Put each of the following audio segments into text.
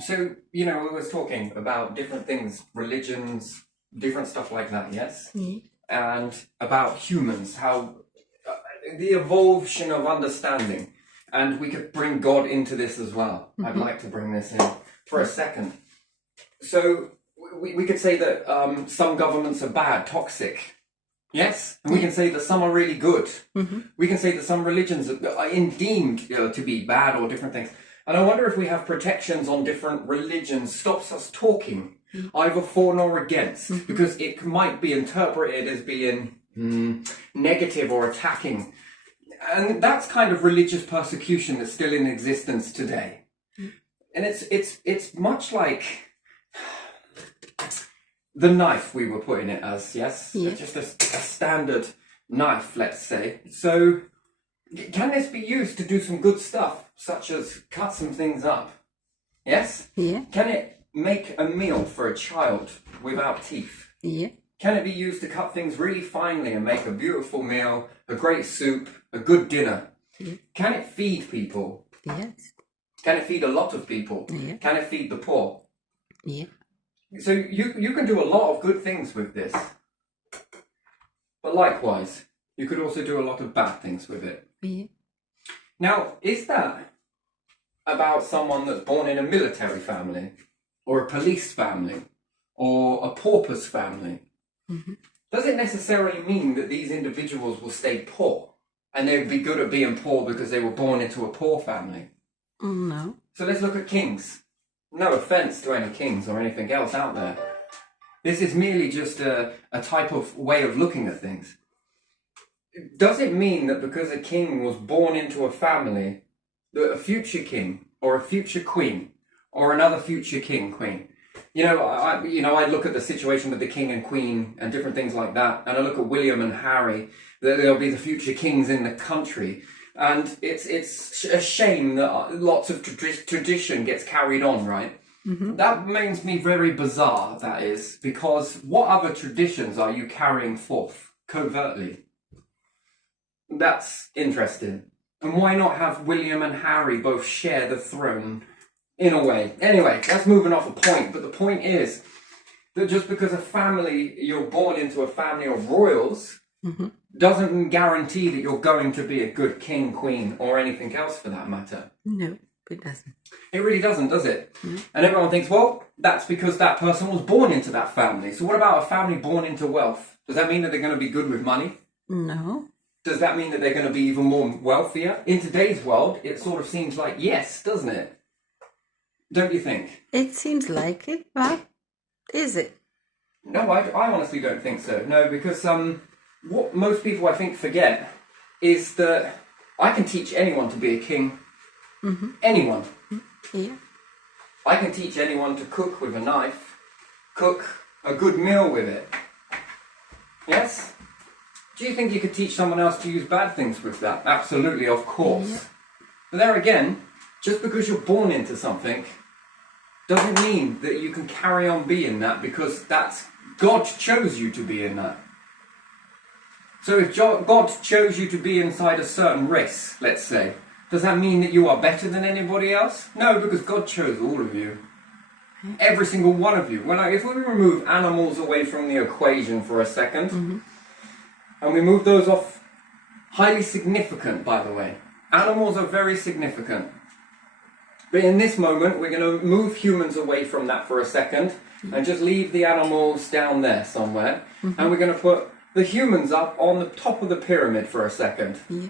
So, we was talking about different things, religions, different stuff like that, yes? Yeah. And about humans, how the evolution of understanding. And we could bring God into this as well. I'd like to bring this in for a second. So, we could say that some governments are bad, toxic. Yes? And we can say that some are really good. We can say that some religions are deemed to be bad or different things. And I wonder if we have protections on different religions stops us talking either for nor against, because it might be interpreted as being negative or attacking. And that's kind of religious persecution that's still in existence today. And it's much like the knife we were putting it as, yes? Yeah. It's just a standard knife, let's say. So can this be used to do some good stuff, such as cut some things up? Yes? Yeah. Can it make a meal for a child without teeth? Yeah. Can it be used to cut things really finely and make a beautiful meal, a great soup, a good dinner? Yeah. Can it feed people? Yes. Can it feed a lot of people? Yeah. Can it feed the poor? Yeah. So you can do a lot of good things with this. But likewise, you could also do a lot of bad things with it. Yeah. Now, is that about someone that's born in a military family, or a police family, or a pauper's family? Does it necessarily mean that these individuals will stay poor, and they would be good at being poor because they were born into a poor family? No. So let's look at kings. No offence to any kings or anything else out there. This is merely just a type of way of looking at things. Does it mean that because a king was born into a family, that a future king or a future queen or another future king, queen, I look at the situation with the king and queen and different things like that, and I look at William and Harry, that they'll be the future kings in the country. And it's a shame that lots of tradition gets carried on, right? That makes me very bizarre, that is, because what other traditions are you carrying forth covertly? That's interesting. And why not have William and Harry both share the throne in a way? Anyway, that's moving off a point, but the point is that just because you're born into a family of royals, doesn't guarantee that you're going to be a good king, queen, or anything else for that matter. No, it doesn't. It really doesn't, does it? And everyone thinks, well, that's because that person was born into that family. So what about a family born into wealth? Does that mean that they're going to be good with money? No. Does that mean that they're going to be even more wealthier? In today's world, it sort of seems like yes, doesn't it? Don't you think? It seems like it, but is it? No, I honestly don't think so. No, because what most people I think forget is that I can teach anyone to be a king. Anyone. Yeah. I can teach anyone to cook with a knife, cook a good meal with it. Yes? Do you think you could teach someone else to use bad things with that? Absolutely, of course. Yeah. But there again, just because you're born into something doesn't mean that you can carry on being that, because that's God chose you to be in that. So if God chose you to be inside a certain race, let's say, does that mean that you are better than anybody else? No, because God chose all of you. Every single one of you. If we remove animals away from the equation for a second, and we move those off, highly significant, by the way. Animals are very significant. But in this moment, we're going to move humans away from that for a second, and just leave the animals down there somewhere, and we're going to put the humans up on the top of the pyramid for a second. Yeah.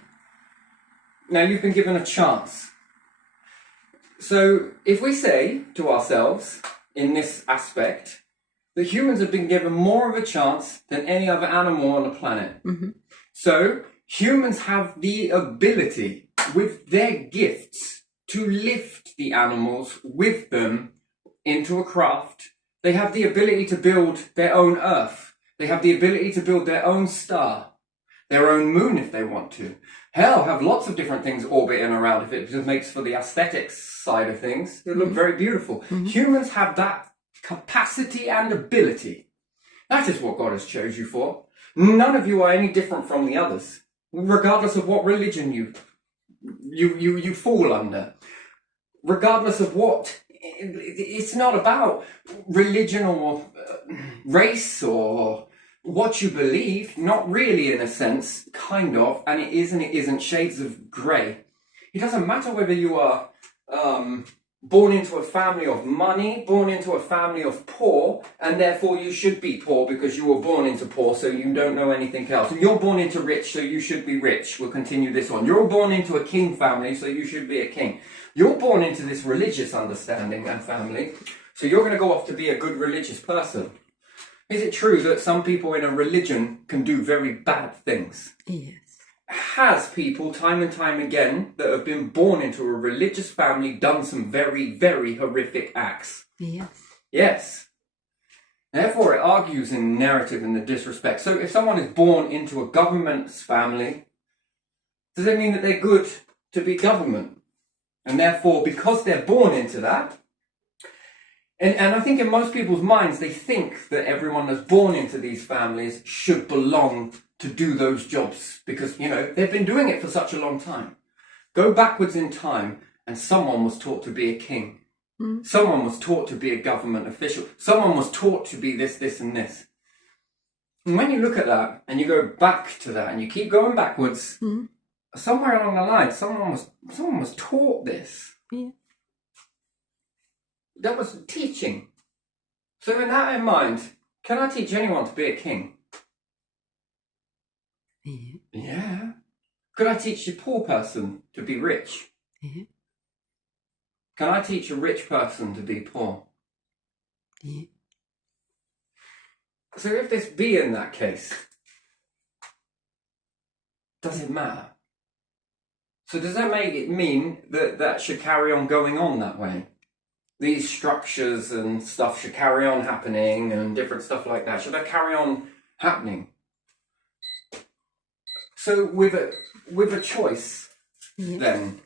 Now, you've been given a chance. So, if we say to ourselves, in this aspect, that humans have been given more of a chance than any other animal on the planet. So, humans have the ability, with their gifts, to lift the animals with them into a craft. They have the ability to build their own Earth. They have the ability to build their own star, their own moon if they want to. Hell, have lots of different things orbiting around if it just makes for the aesthetics side of things. It look very beautiful. Humans have that capacity and ability. That is what God has chose you for. None of you are any different from the others, regardless of what religion you fall under, regardless of what it's not about religion or race or what you believe. Not really, in a sense, kind of, and it is and it isn't, shades of grey. It doesn't matter whether you are born into a family of money, born into a family of poor, and therefore you should be poor because you were born into poor, so you don't know anything else. And you're born into rich, so you should be rich. We'll continue this on. You're born into a king family, so you should be a king. You're born into this religious understanding and family, so you're going to go off to be a good religious person. Is it true that some people in a religion can do very bad things? Yes. Has people time and time again that have been born into a religious family done some very, very horrific acts? Yes. Yes. Therefore, it argues in narrative and the disrespect. So if someone is born into a government's family, does it mean that they're good to be government? And therefore, because they're born into that, and I think in most people's minds, they think that everyone that's born into these families should belong to do those jobs because, you know, they've been doing it for such a long time. Go backwards in time and someone was taught to be a king. Someone was taught to be a government official. Someone was taught to be this, this and this. And when you look at that and you go back to that and you keep going backwards, somewhere along the line, someone was taught this. Yeah. That was teaching. So with that in mind, can I teach anyone to be a king? Yeah. Yeah. Could I teach a poor person to be rich? Yeah. Can I teach a rich person to be poor? Yeah. So if this be in that case, does it matter? So does that make it mean that that should carry on going on that way? These structures and stuff should carry on happening and different stuff like that. Should that carry on happening? So with a choice, then,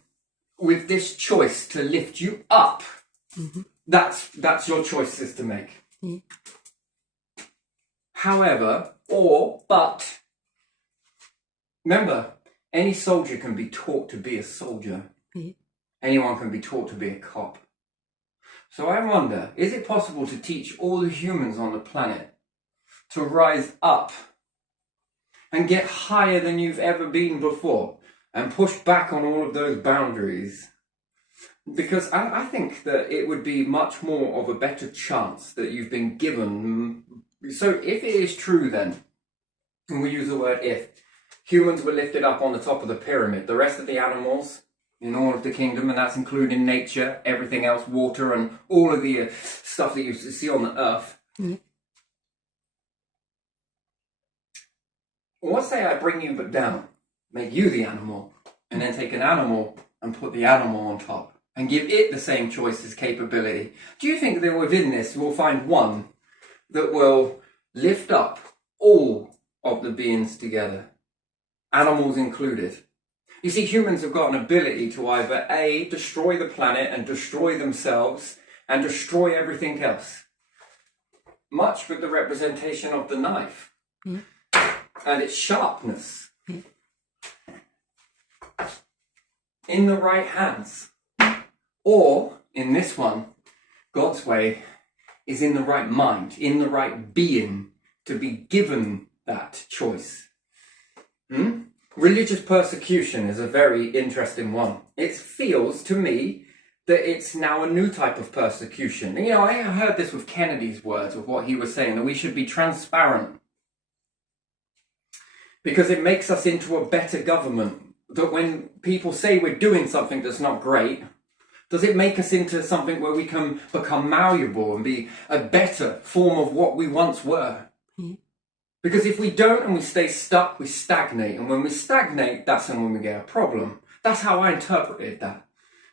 with this choice to lift you up, that's your choices to make. Yeah. However, but, remember, any soldier can be taught to be a soldier. Yeah. Anyone can be taught to be a cop. So I wonder, is it possible to teach all the humans on the planet to rise up and get higher than you've ever been before and push back on all of those boundaries? Because I think that it would be much more of a better chance that you've been given. So if it is true then, and we use the word if, humans were lifted up on the top of the pyramid, the rest of the animals in all of the kingdom, and that's including nature, everything else, water, and all of the stuff that you see on the earth. Yeah. Well, let's say I bring you down, make you the animal, and then take an animal and put the animal on top, and give it the same choices capability. Do you think that within this we'll find one that will lift up all of the beings together, animals included? You see, humans have got an ability to either A, destroy the planet and destroy themselves and destroy everything else. Much with the representation of the knife and its sharpness in the right hands. Or, in this one, God's way is in the right mind, in the right being to be given that choice. Religious persecution is a very interesting one. It feels to me that it's now a new type of persecution. You know, I heard this with Kennedy's words, with what he was saying, that we should be transparent. Because it makes us into a better government. That when people say we're doing something that's not great, does it make us into something where we can become malleable and be a better form of what we once were? Because if we don't and we stay stuck, we stagnate. And when we stagnate, that's when we get a problem. That's how I interpreted that.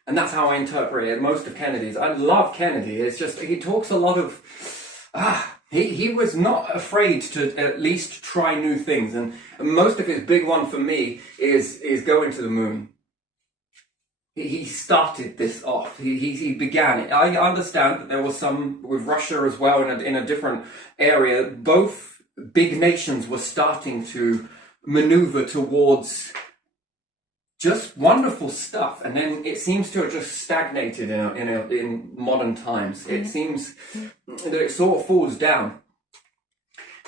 And that's how I interpreted most of Kennedy's. I love Kennedy. It's just, he talks a lot of, he was not afraid to at least try new things. And most of his big one for me is going to the moon. He started this off. He began it. I understand that there was some with Russia as well in a different area. Both big nations were starting to maneuver towards just wonderful stuff, and then it seems to have just stagnated in modern times. It seems that it sort of falls down.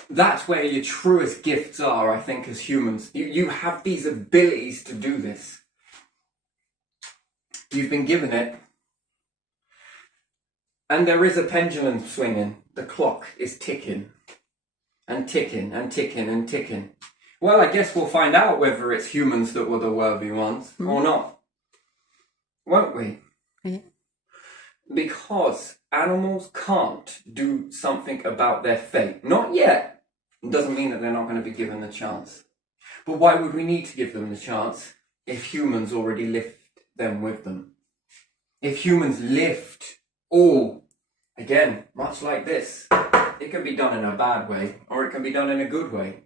That's where your truest gifts are, I think, as humans. You have these abilities to do this. You've been given it. And there is a pendulum swinging. The clock is ticking. And ticking, and ticking, and ticking. Well, I guess we'll find out whether it's humans that were the worthy ones or not. Won't we? Yeah. Because animals can't do something about their fate. Not yet. It doesn't mean that they're not going to be given the chance. But why would we need to give them the chance if humans already lift them with them? If humans lift all, again, much like this, it can be done in a bad way or it can be done in a good way.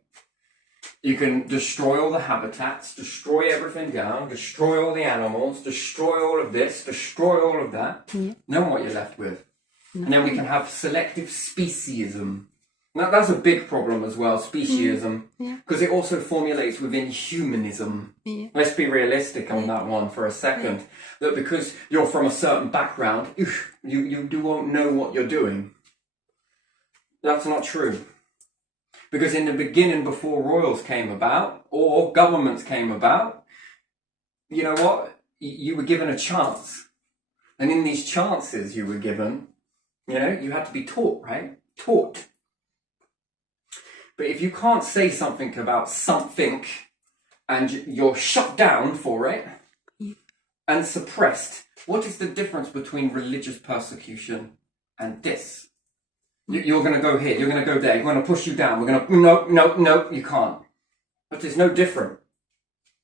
You can destroy all the habitats, destroy everything down, destroy all the animals, destroy all of this, destroy all of that. Yeah. Know what you're left with. No. And then we can have selective speciesism. Now that's a big problem as well, speciesism, because it also formulates within humanism. Yeah. Let's be realistic on that one for a second. That because you're from a certain background, you won't know what you're doing. That's not true. Because in the beginning, before royals came about, or governments came about, you know what? You were given a chance. And in these chances you were given, you had to be taught, right? Taught. But if you can't say something about something and you're shut down for it and suppressed, what is the difference between religious persecution and this? You're going to go here, you're going to go there, you're going to push you down, we're going to, no, you can't. But it's no different.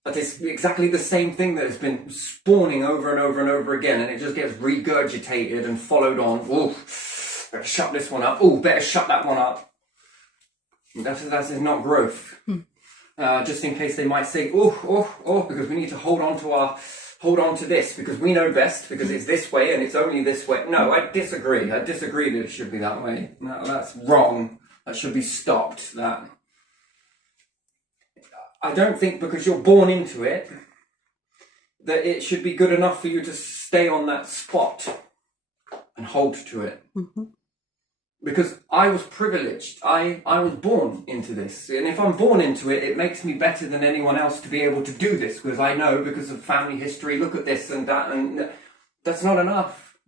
But it's exactly the same thing that has been spawning over and over and over again, and it just gets regurgitated and followed on. Oh, better shut this one up. Oh, better shut that one up. That is not growth. Just in case they might say, because we need to hold on to this because we know best, because it's this way and it's only this way. No, I disagree. I disagree that it should be that way. No, that's wrong. That should be stopped. That I don't think because you're born into it that it should be good enough for you to stay on that spot and hold to it. Mm-hmm. Because I was privileged. I was born into this. And if I'm born into it, it makes me better than anyone else to be able to do this. Because I know, because of family history, look at this and that. And that's not enough.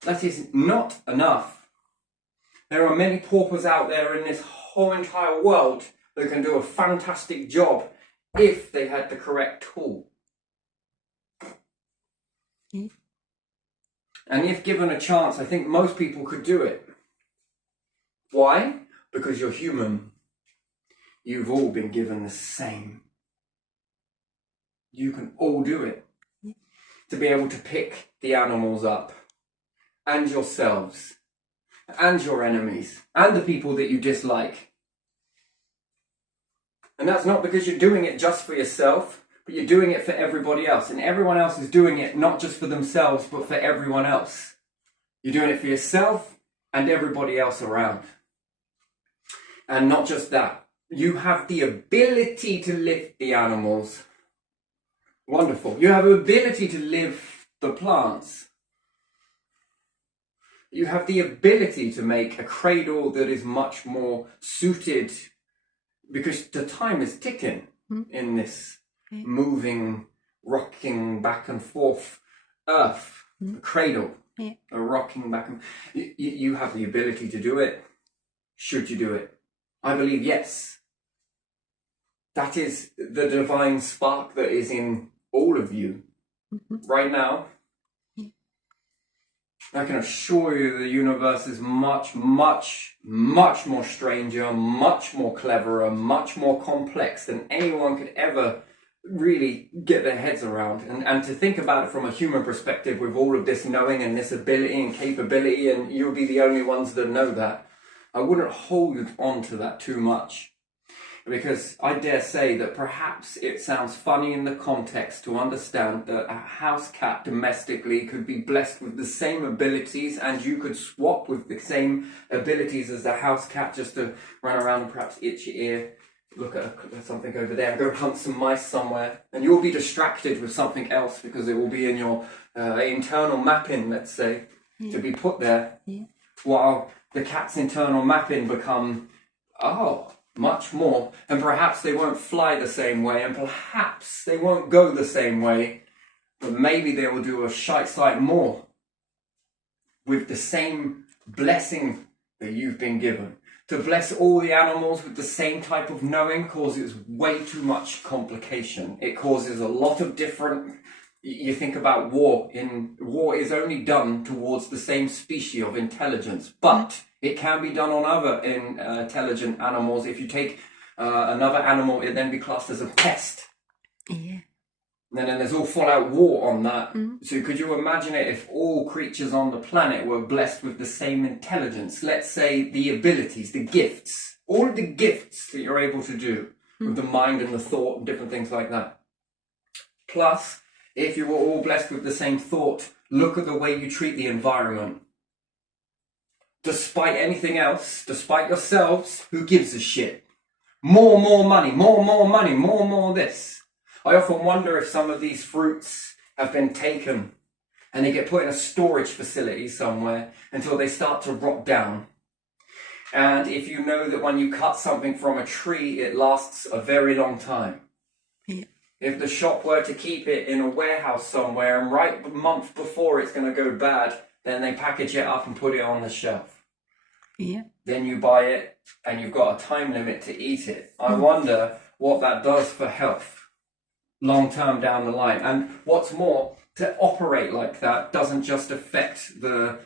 That is not enough. There are many paupers out there in this whole entire world that can do a fantastic job if they had the correct tool. And if given a chance, I think most people could do it. Why? Because you're human. You've all been given the same. You can all do it. To be able to pick the animals up, and yourselves, and your enemies, and the people that you dislike. And that's not because you're doing it just for yourself, but you're doing it for everybody else. And everyone else is doing it not just for themselves, but for everyone else. You're doing it for yourself and everybody else around. And not just that, you have the ability to lift the animals. Wonderful. You have the ability to lift the plants. You have the ability to make a cradle that is much more suited, because the time is ticking in this moving, rocking back and forth earth, a cradle, a rocking back and you have the ability to do it. Should you do it? I believe yes. That is the divine spark that is in all of you right now. I can assure you the universe is much, much, much more stranger, much more cleverer, much more complex than anyone could ever really get their heads around. And to think about it from a human perspective, with all of this knowing and this ability and capability, and you'll be the only ones that know that, I wouldn't hold on to that too much. Because I dare say that perhaps it sounds funny in the context to understand that a house cat domestically could be blessed with the same abilities, and you could swap with the same abilities as the house cat just to run around and perhaps itch your ear look at something over there and go hunt some mice somewhere, and you'll be distracted with something else because it will be in your internal mapping, let's say, to be put there, while the cat's internal mapping become, much more, and perhaps they won't fly the same way, and perhaps they won't go the same way, but maybe they will do a shite sight more with the same blessing that you've been given. To bless all the animals with the same type of knowing causes way too much complication. It causes a lot of different... You think about war. War is only done towards the same species of intelligence, but it can be done on other intelligent animals. If you take another animal, it then be classed as a pest. Yeah. And then there's all full-out war on that. So could you imagine it if all creatures on the planet were blessed with the same intelligence? Let's say the abilities, the gifts, all of the gifts that you're able to do with the mind and the thought and different things like that. Plus, if you were all blessed with the same thought, look at the way you treat the environment. Despite anything else, despite yourselves, who gives a shit? More money, more money, more this. I often wonder if some of these fruits have been taken and they get put in a storage facility somewhere until they start to rot down. And if you know that when you cut something from a tree, it lasts a very long time. Yeah. If the shop were to keep it in a warehouse somewhere and right a month before it's going to go bad, then they package it up and put it on the shelf. Yeah. Then you buy it and you've got a time limit to eat it. I wonder what that does for health long term down the line. And what's more, to operate like that doesn't just affect the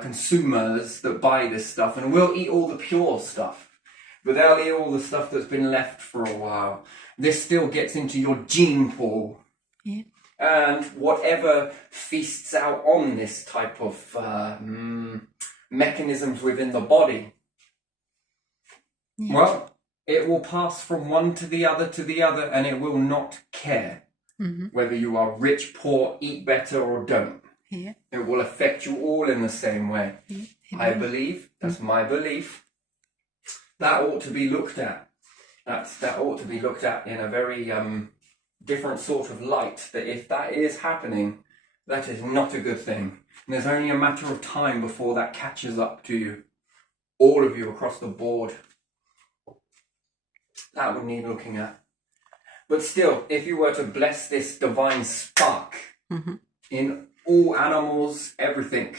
consumers that buy this stuff, and we'll eat all the pure stuff, but they'll eat all the stuff that's been left for a while. This still gets into your gene pool. Yeah. And whatever feasts out on this type of mechanisms within the body, well, it will pass from one to the other, and it will not care whether you are rich, poor, eat better or don't. Yeah. It will affect you all in the same way. Yeah. I believe, that's my belief, that ought to be looked at. That ought to be looked at in a very different sort of light, that if that is happening, that is not a good thing. And there's only a matter of time before that catches up to you, all of you across the board. That would need looking at. But still, if you were to bless this divine spark in all animals, everything,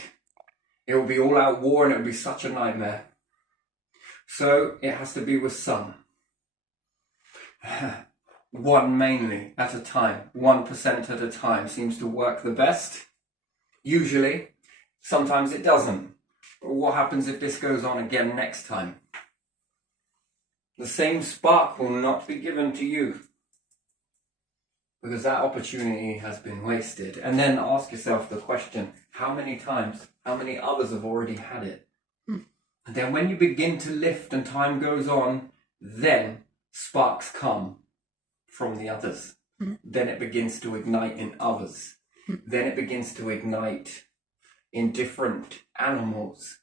it will be all out war and it will be such a nightmare. So it has to be with some. One mainly at a time, 1% at a time seems to work the best. Usually, sometimes it doesn't. What happens if this goes on again next time? The same spark will not be given to you, because that opportunity has been wasted. And then ask yourself the question, how many times, how many others have already had it? And then when you begin to lift and time goes on, then sparks come from the others. Then it begins to ignite in others. Then it begins to ignite in different animals.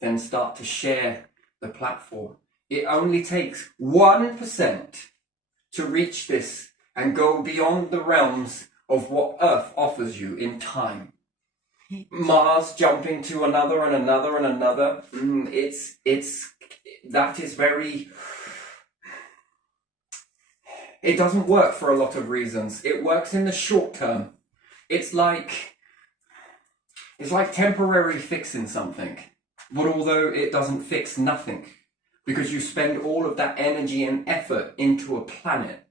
Then start to share the platform. It only takes 1% to reach this and go beyond the realms of what Earth offers you in time. Mars jumping to another and another and another. That is very... It doesn't work for a lot of reasons. It works in the short term. It's like temporary fixing something. But although it doesn't fix nothing, because you spend all of that energy and effort into a planet,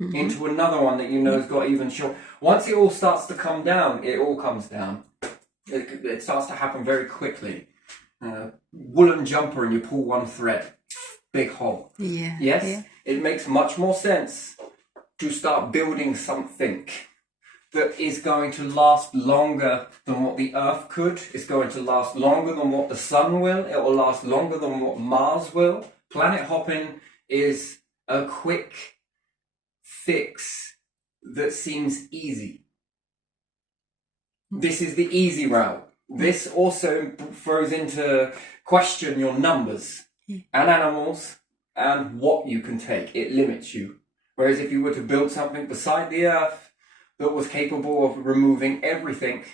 into another one that you know has got even short. Once it all starts to come down, it all comes down. It starts to happen very quickly. Woolen jumper and you pull one thread. Big hole. Yeah. Yes, Yeah. it makes much more sense to start building something that is going to last longer than what the Earth could. It's going to last longer than what the Sun will. It will last longer than what Mars will. Planet hopping is a quick fix that seems easy. This is the easy route. This also throws into question your numbers and animals and what you can take. It limits you. Whereas if you were to build something beside the earth that was capable of removing everything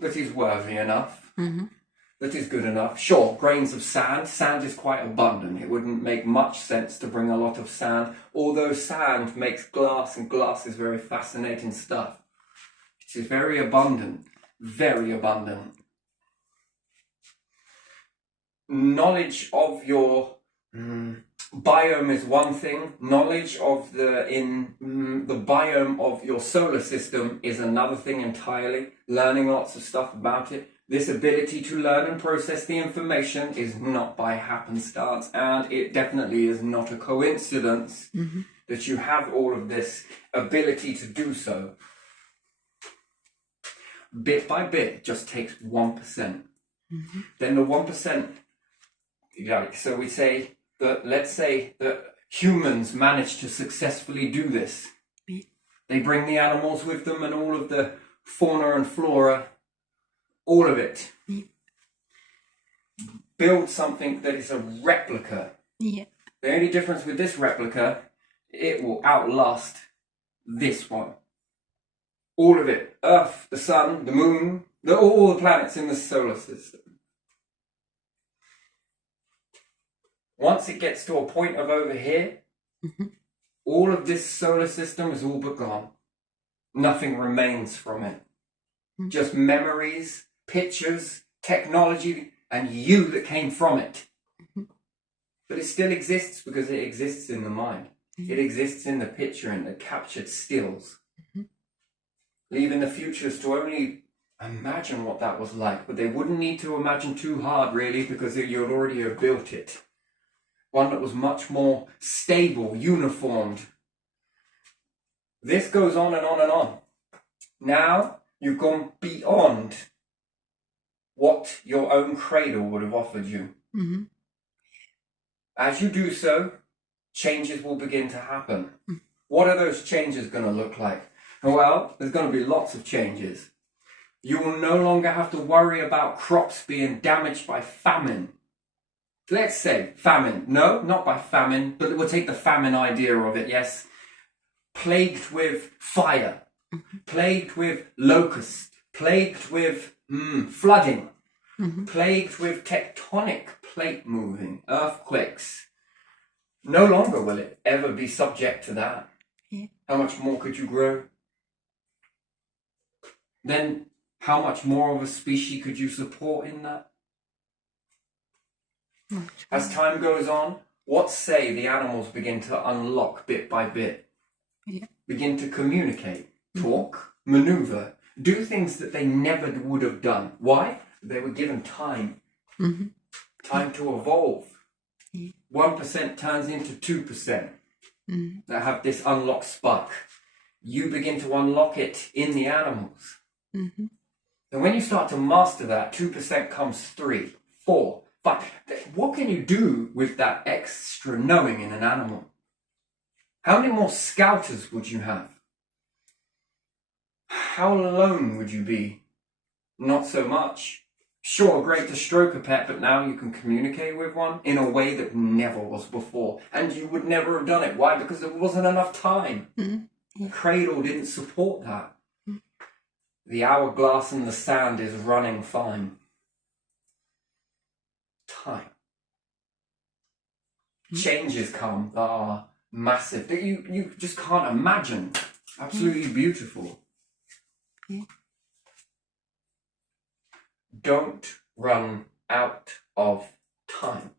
that is worthy enough, that is good enough. Sure, grains of sand. Sand is quite abundant. It wouldn't make much sense to bring a lot of sand, although sand makes glass, and glass is very fascinating stuff. It is very abundant, very abundant. Knowledge of your biome is one thing. Knowledge of the biome of your solar system is another thing entirely. Learning lots of stuff about it. This ability to learn and process the information is not by happenstance, and it definitely is not a coincidence that you have all of this ability to do so. Bit by bit, it just takes 1%. Then the 1%, so we say that, let's say that humans manage to successfully do this. They bring the animals with them and all of the fauna and flora, all of it. Build something that is a replica. The only difference with this replica, it will outlast this one. All of it. Earth, the sun, the moon, all the planets in the solar system. Once it gets to a point of over here, all of this solar system is all but gone. Nothing remains from it. Just memories, pictures, technology, and you that came from it. But it still exists because it exists in the mind. It exists in the picture and the captured stills. Leaving the futures to only imagine what that was like, but they wouldn't need to imagine too hard really, because you'd already have built it. One that was much more stable, uniformed. This goes on and on and on. Now you've gone beyond what your own cradle would have offered you. As you do so, changes will begin to happen. What are those changes going to look like? Well, there's going to be lots of changes. You will no longer have to worry about crops being damaged by famine. Let's say famine. No, not by famine, but we'll take the famine idea of it, yes. Plagued with fire, plagued with locusts, plagued with flooding, plagued with tectonic plate moving, earthquakes. No longer will it ever be subject to that. How much more could you grow? Then how much more of a species could you support in that? As time goes on, what say the animals begin to unlock bit by bit? Begin to communicate, talk, maneuver, do things that they never would have done. Why? They were given time. Time to evolve. 1% turns into 2% that have this unlocked spark. You begin to unlock it in the animals. And when you start to master that, 2% comes 3, 4, 5. What can you do with that extra knowing in an animal? How many more scouters would you have? How alone would you be? Not so much. Sure, great to stroke a pet, but now you can communicate with one in a way that never was before. And you would never have done it. Why? Because there wasn't enough time. The cradle didn't support that. The hourglass in the sand is running fine. Time. Changes come that are massive, that you just can't imagine. Absolutely beautiful. Don't run out of time.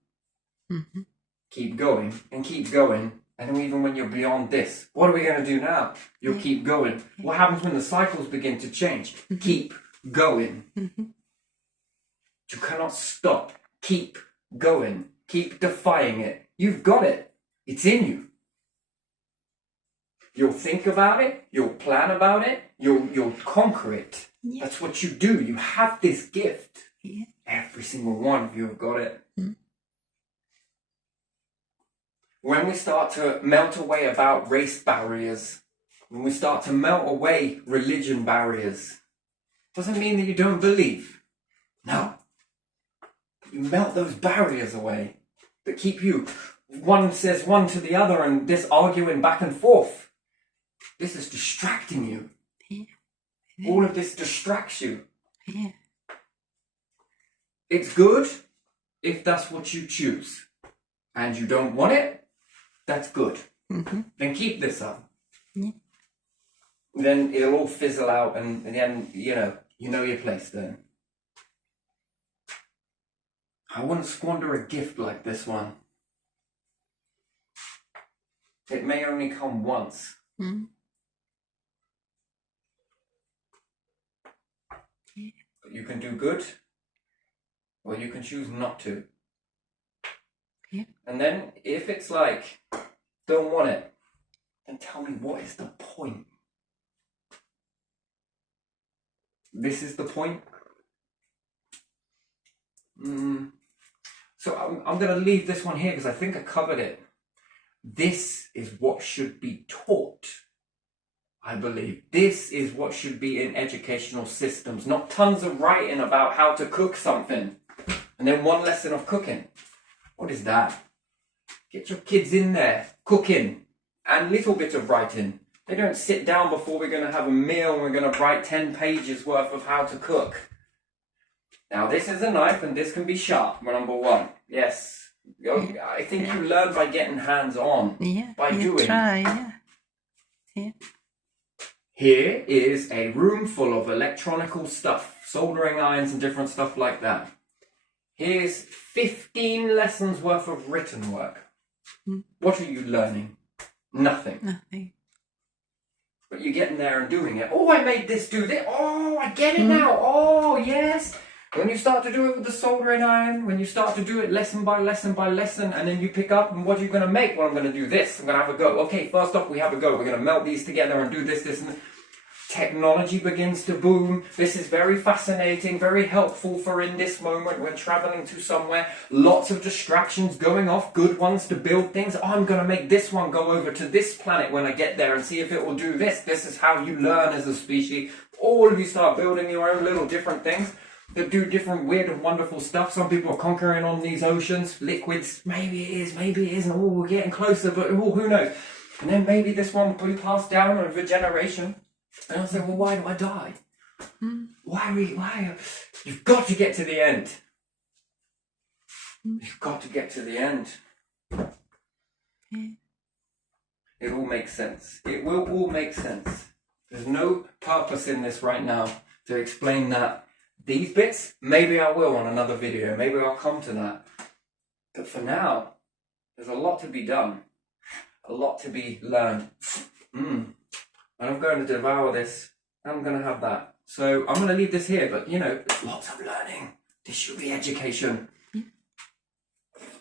Keep going and keep going. And even when you're beyond this, what are we going to do now? You'll keep going. What happens when the cycles begin to change? Keep going. You cannot stop. Keep going. Keep defying it. You've got it. It's in you. You'll think about it. You'll plan about it. You'll conquer it. That's what you do. You have this gift. Every single one of you have got it. When we start to melt away about race barriers, when we start to melt away religion barriers, doesn't mean that you don't believe. No. You melt those barriers away that keep you one says one to the other and this arguing back and forth. This is distracting you. Yeah. All of this distracts you. Yeah. It's good if that's what you choose. And you don't want it, that's good. Mm-hmm. Then keep this up. Yeah. Then it'll all fizzle out and then, you know your place then. I wouldn't squander a gift like this one. It may only come once. Mm. Yeah. You can do good, or you can choose not to. Yeah. And then, if it's like, don't want it, then tell me what is the point? This is the point? So I'm going to leave this one here because I think I covered it. This is what should be taught. I believe this is what should be in educational systems, not tons of writing about how to cook something and then one lesson of cooking. What is that? Get your kids in there, cooking and little bit of writing. They don't sit down before we're going to have a meal and we're going to write 10 pages worth of how to cook. Now this is a knife and this can be sharp, number one. Yes. I think you learn by getting hands-on, Yeah. by Yeah. doing. Try. Yeah. Yeah. Here is a room full of electronical stuff, soldering irons and different stuff like that. Here's 15 lessons worth of written work. What are you learning? Nothing. Nothing. But you're getting there and doing it. Oh, I made this do this. Oh, I get it now. Oh, yes. When you start to do it with the soldering iron, when you start to do it lesson by lesson by lesson, and then you pick up, and what are you going to make? Well, I'm going to do this. I'm going to have a go. Okay, first off, we have a go. We're going to melt these together and do this, and technology begins to boom. This is very fascinating, very helpful for in this moment. We're traveling to somewhere. Lots of distractions going off, good ones to build things. Oh, I'm going to make this one go over to this planet when I get there and see if it will do this. This is how you learn as a species. All of you start building your own little different things that do different weird and wonderful stuff. Some people are conquering on these oceans, liquids. Maybe it is, maybe it isn't. Oh, we're getting closer, but who knows? And then maybe this one will be passed down over a generation. And I'll say, well, why do I die? Why? You've got to get to the end. You've got to get to the end. Yeah. It all makes sense. It will all make sense. There's no purpose in this right now to explain that. These bits, maybe I will on another video. Maybe I'll come to that. But for now, there's a lot to be done. A lot to be learned. And I'm going to devour this. I'm going to have that. So I'm going to leave this here. But, there's lots of learning. This should be education.